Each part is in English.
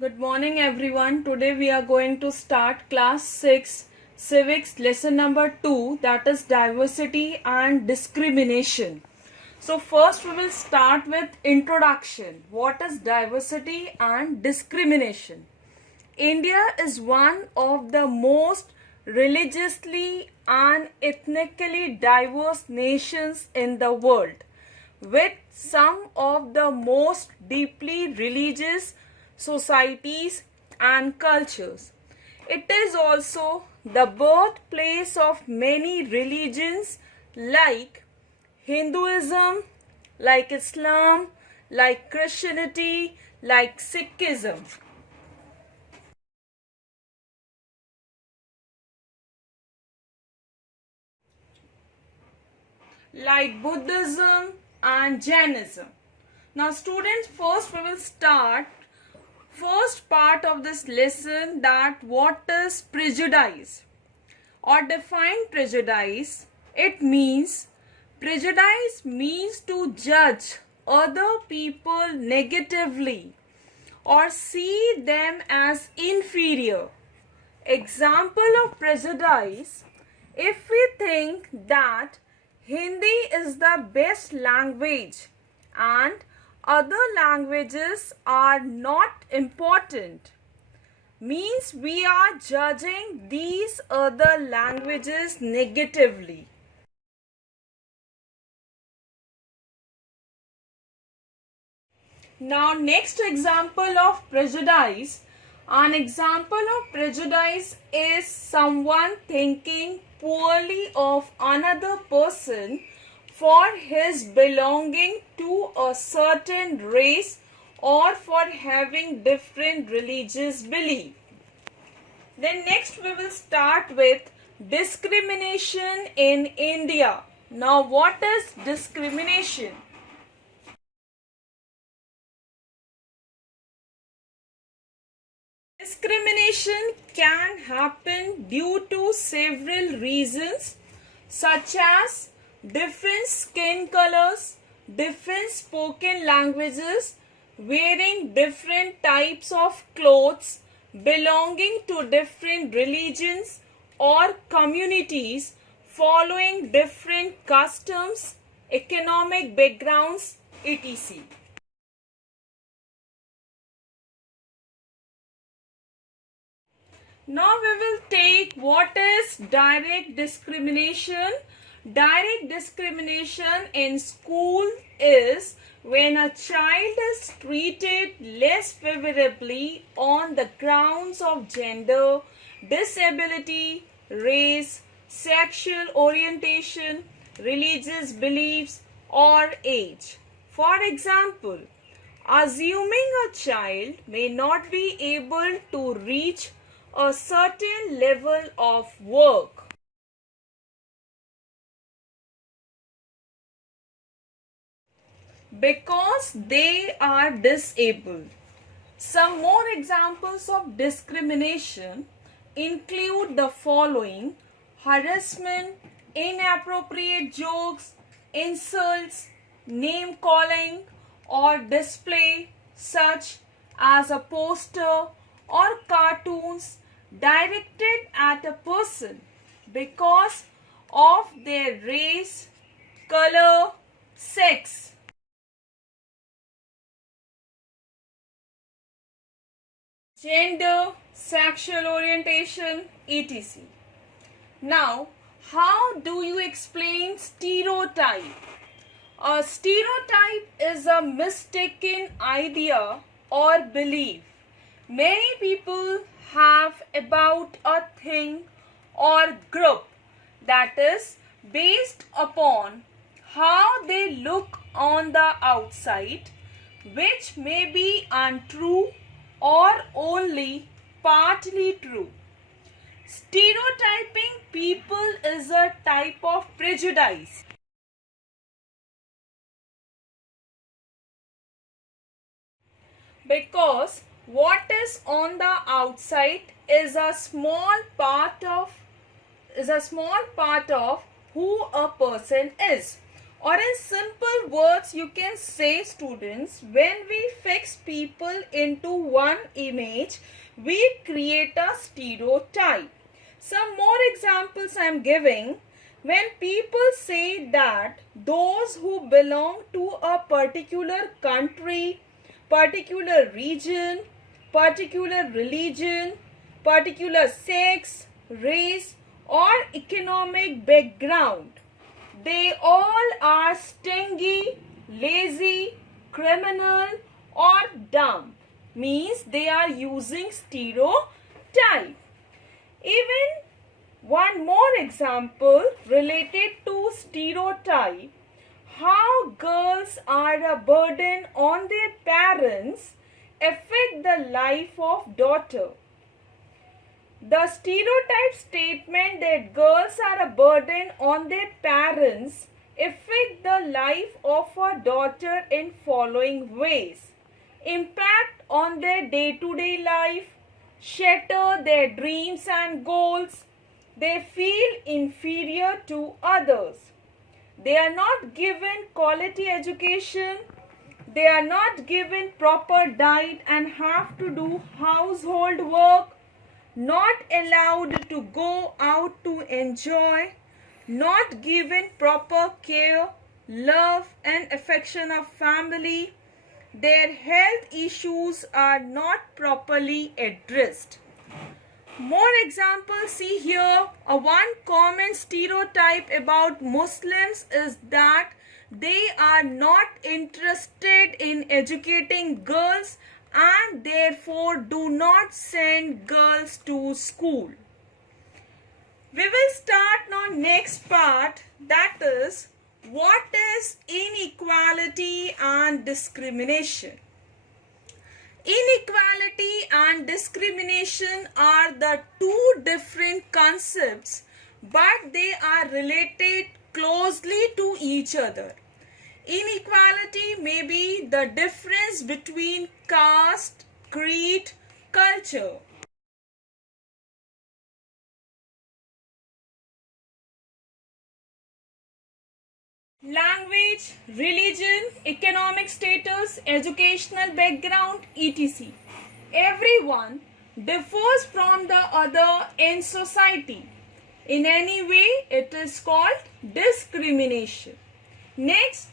Good morning everyone. Today we are going to start class 6 Civics lesson number 2, that is diversity and discrimination. So first we will start with introduction. What is diversity and discrimination? India is one of the most religiously and ethnically diverse nations in the world, with some of the most deeply religious societies and cultures. It is also the birthplace of many religions like Hinduism, like Islam, like Christianity, like Sikhism. Like Buddhism and Jainism. Now students, first we will start first part of this lesson, that what is prejudice or define prejudice. Prejudice means to judge other people negatively or see them as inferior. Example of prejudice: if we think that Hindi is the best language and other languages are not important, means we are judging these other languages negatively. Now next example of prejudice. An example of prejudice is someone thinking poorly of another person for his belonging to a certain race or for having different religious belief. Then next we will start with discrimination in India. Now what is discrimination? Discrimination can happen due to several reasons, such as different skin colors, different spoken languages, wearing different types of clothes, belonging to different religions or communities, following different customs, economic backgrounds, etc. Now we will take what is direct discrimination. Direct discrimination in school is when a child is treated less favorably on the grounds of gender, disability, race, sexual orientation, religious beliefs, or age. For example, assuming a child may not be able to reach a certain level of work because they are disabled. Some more examples of discrimination include the following: harassment, inappropriate jokes, insults, name calling, or display such as a poster or cartoons directed at a person because of their race, color, sex, gender, sexual orientation, etc. Now, how do you explain stereotype? A stereotype is a mistaken idea or belief many people have about a thing or group that is based upon how they look on the outside, which may be untrue or only partly true. Stereotyping people is a type of prejudice. Because what is on the outside is a small part of who a person is. Or in simple words, you can say, students, when we fix people into one image, we create a stereotype. Some more examples I am giving. When people say that those who belong to a particular country, particular region, particular religion, particular sex, race, or economic background, they all are stingy, lazy, criminal, or dumb, means they are using stereotype. Even one more example related to stereotype, how girls are a burden on their parents affect the life of daughter. The stereotype statement that girls are a burden on their parents affect the life of a daughter in following ways. Impact on their day-to-day life, shatter their dreams and goals. They feel inferior to others. They are not given quality education. They are not given proper diet and have to do household work. Not allowed to go out to enjoy, not given proper care, love and affection of family. Their health issues are not properly addressed. More examples, see here. One common stereotype about Muslims is that they are not interested in educating girls and therefore do not send girls to school. We will start now next part, that is, what is inequality and discrimination. Inequality and discrimination are the two different concepts, but they are related closely to each other. Inequality may be the difference between caste, creed, culture. Language, religion, economic status, educational background, etc. Everyone differs from the other in society. In any way, it is called discrimination. Next,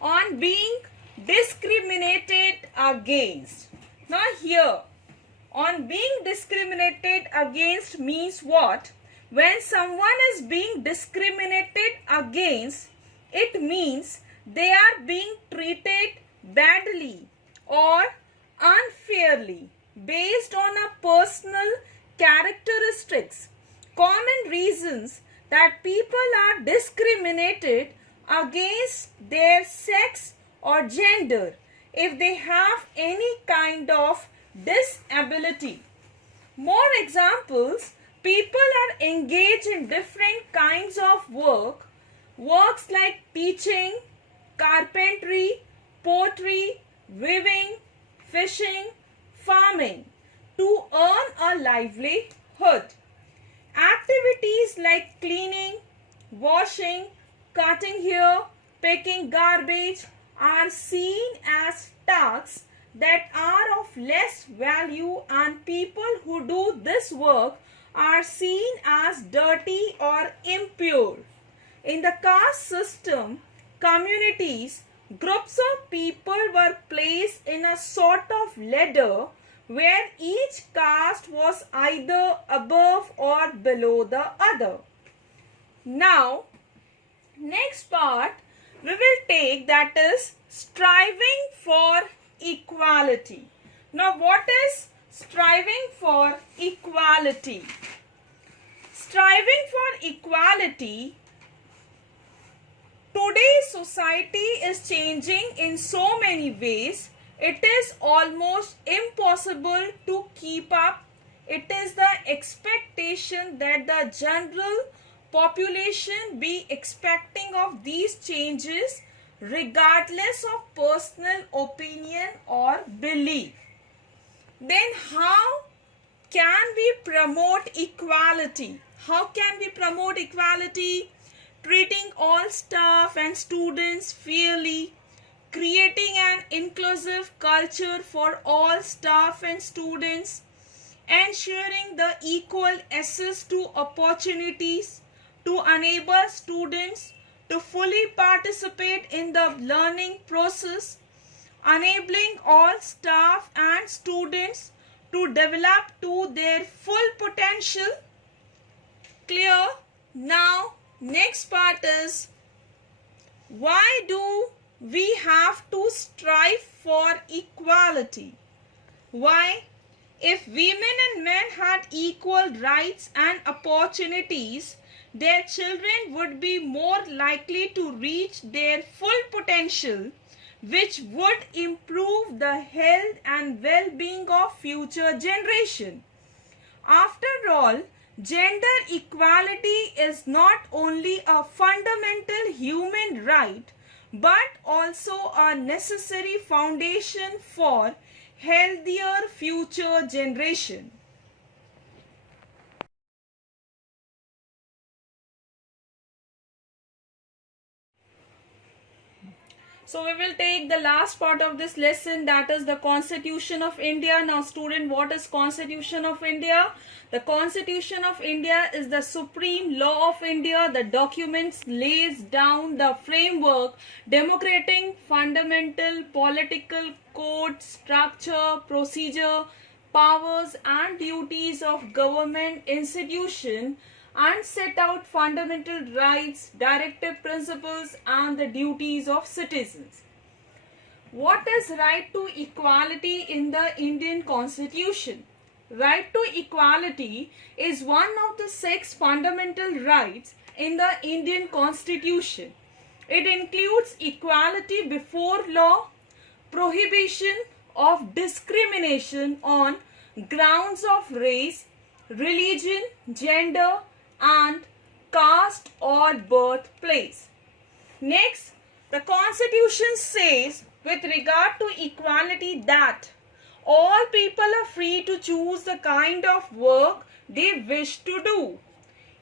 on being discriminated against. Now here, on being discriminated against means what? When someone is being discriminated against, it means they are being treated badly or unfairly based on a personal characteristics. Common reasons that people are discriminated against their sex or gender, if they have any kind of disability. More examples, people are engaged in different kinds of works like teaching, carpentry, pottery, weaving, fishing, farming to earn a livelihood. Activities like cleaning, washing, cutting hair, picking garbage are seen as tasks that are of less value, and people who do this work are seen as dirty or impure. In the caste system, communities, groups of people were placed in a sort of ladder where each caste was either above or below the other. Now, next part we will take, that is striving for equality. Now, what is striving for equality? Striving for equality, today's society is changing in so many ways. It is almost impossible to keep up. It is the expectation that the general population be expecting of these changes regardless of personal opinion or belief. Then how can we promote equality? How can we promote equality? treating all staff and students fairly, creating an inclusive culture for all staff and students, ensuring the equal access to opportunities to enable students to fully participate in the learning process, enabling all staff and students to develop to their full potential. Clear? Now, next part is, why do we have to strive for equality? Why? If women and men had equal rights and opportunities, their children would be more likely to reach their full potential, which would improve the health and well-being of future generations. After all, gender equality is not only a fundamental human right, but also a necessary foundation for healthier future generation. So we will take the last part of this lesson, that is the Constitution of India. Now student, what is Constitution of India? The Constitution of India is the supreme law of India. The document lays down the framework, democratic, fundamental, political code, structure, procedure, powers and duties of government institution, and set out fundamental rights, directive principles and the duties of citizens. What is right to equality in the Indian Constitution? Right to equality is one of the 6 fundamental rights in the Indian Constitution. It includes equality before law, prohibition of discrimination on grounds of race, religion, gender, and caste or birthplace. Next, the Constitution says with regard to equality that all people are free to choose the kind of work they wish to do.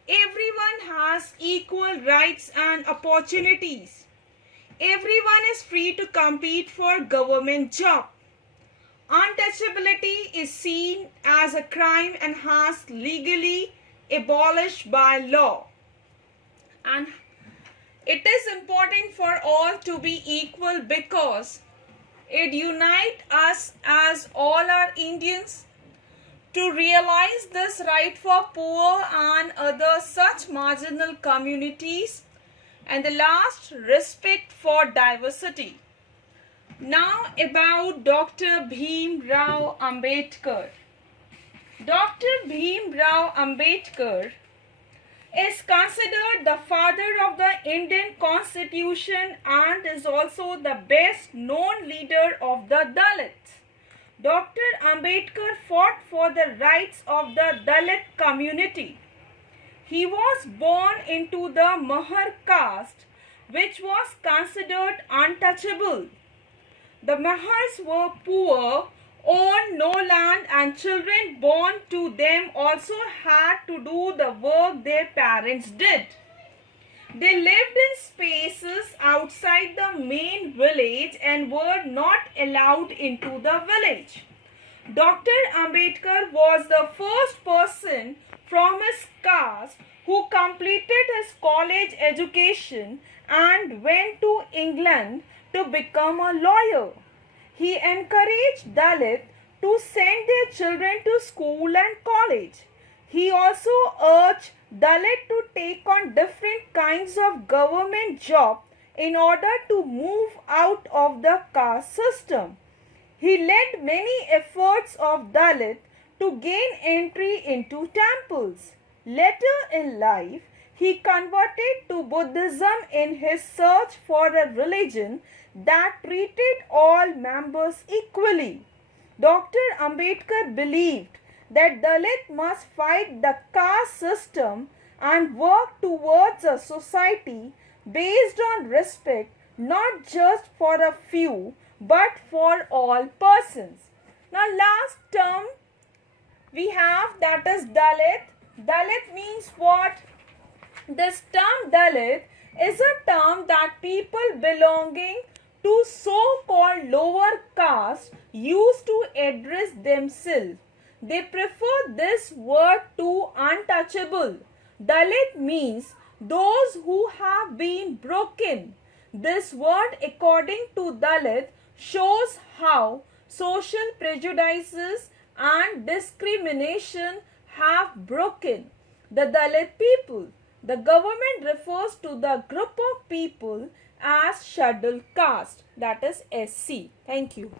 Everyone has equal rights and opportunities. Everyone is free to compete for government job. Untouchability is seen as a crime and has legally abolished by law. And it is important for all to be equal because it unites us as all are Indians. To realize this right for poor and other such marginal communities. And the last, respect for diversity. Now about Dr. Bhim Rao Ambedkar. Dr. Bhim Rao Ambedkar is considered the father of the Indian Constitution and is also the best known leader of the Dalits. Dr. Ambedkar fought for the rights of the Dalit community. He was born into the Mahar caste, which was considered untouchable. The Mahars were poor, owned no land, and children born to them also had to do the work their parents did. They lived in spaces outside the main village and were not allowed into the village. Dr. Ambedkar was the first person from his caste who completed his college education and went to England to become a lawyer. He encouraged Dalits to send their children to school and college. He also urged Dalits to take on different kinds of government jobs in order to move out of the caste system. He led many efforts of Dalits to gain entry into temples. Later in life, he converted to Buddhism in his search for a religion that treated all members equally. Dr. Ambedkar believed that Dalits must fight the caste system and work towards a society based on respect not just for a few but for all persons. Now last term we have, that is Dalit. Dalit means what? This term Dalit is a term that people belonging to so-called lower caste use to address themselves. They prefer this word to untouchable. Dalit means those who have been broken. This word, according to Dalit, shows how social prejudices and discrimination have broken the Dalit people. The government refers to the group of people as scheduled caste, that is SC. Thank you.